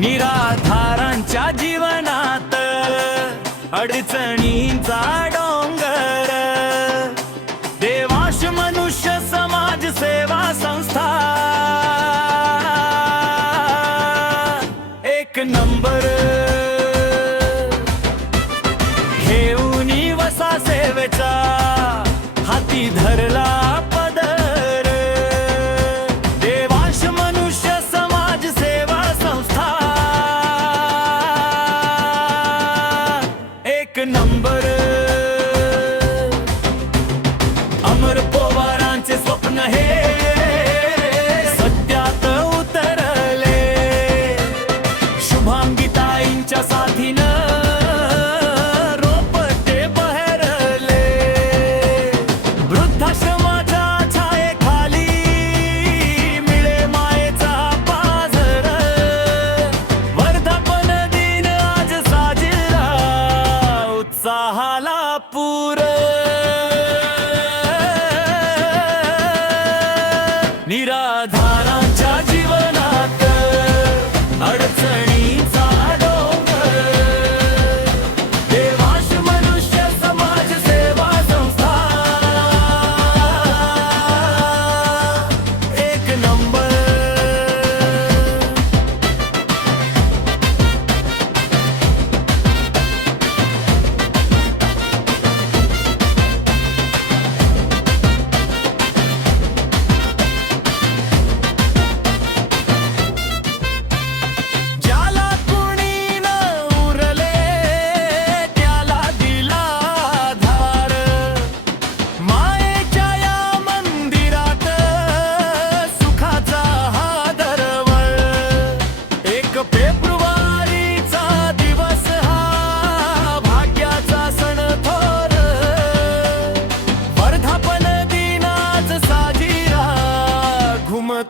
निराधारांच्या जीवनात अडचणींचा डोंगर. देवाश मनुष्य समाज सेवा संस्था. एक नंबर. எனக்கு நம்பரு apu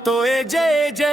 তো এ যে যে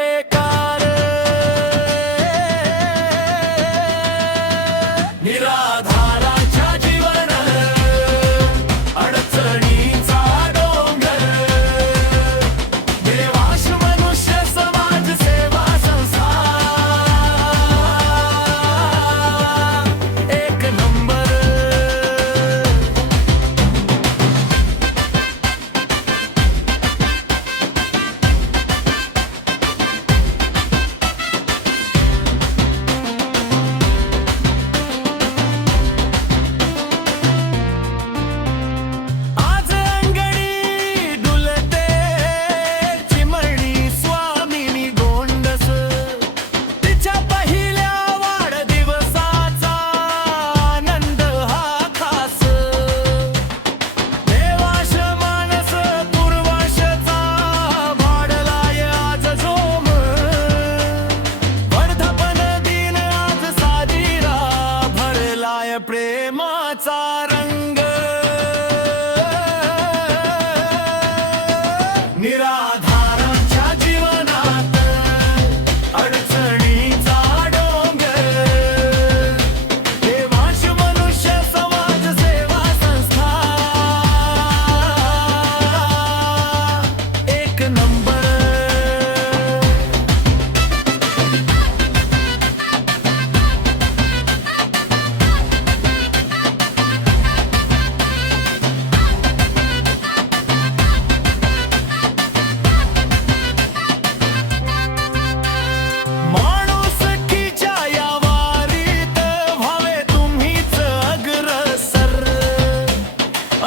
प्रेमाचा